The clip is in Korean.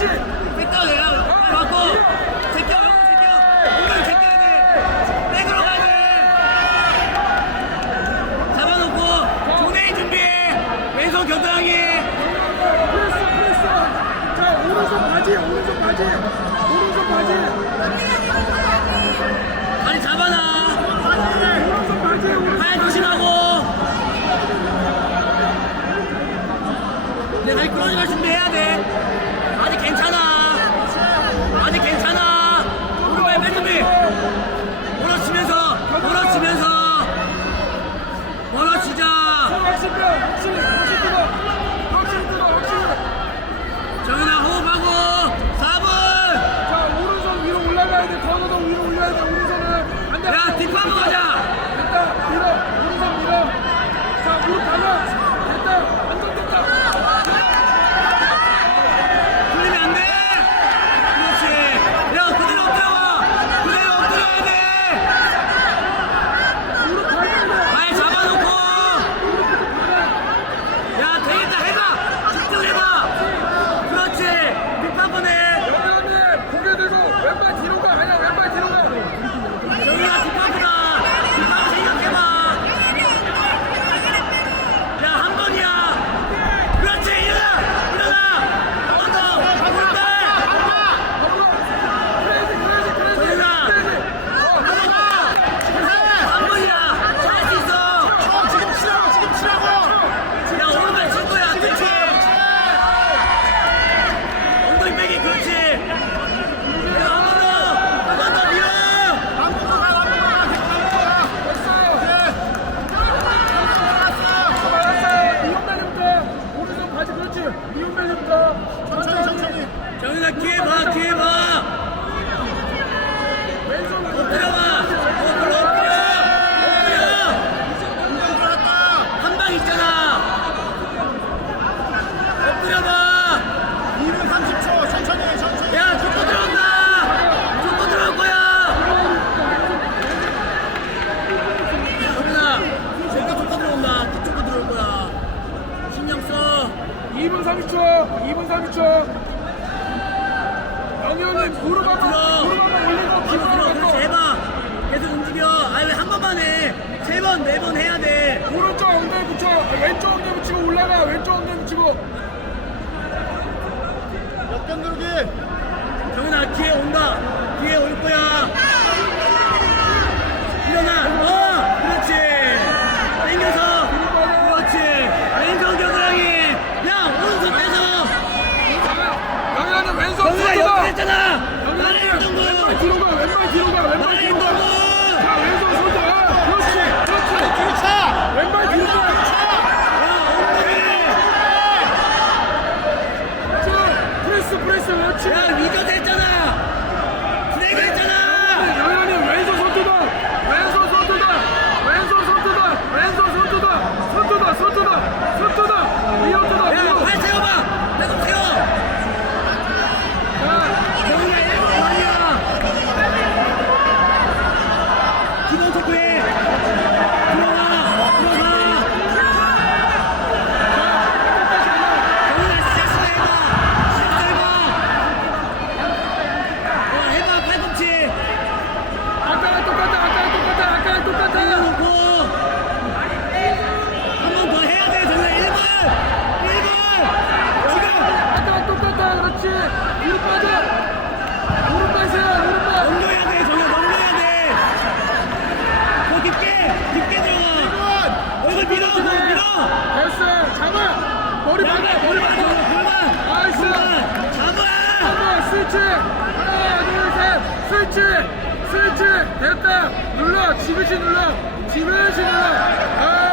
That's it. 미운 말입니다. 천천히 천천히. 정윤아 기회 봐 기회 봐. 올라가 왼쪽 엉덩이 치고 역전 누르기 정현아 뒤에 온다. 뒤에 올 거야. 머리 맞아 나이스 잡아! 한번 스위치 하나 둘셋 스위치 스위치 됐다 눌러 지그시 눌러 지그시 눌러 에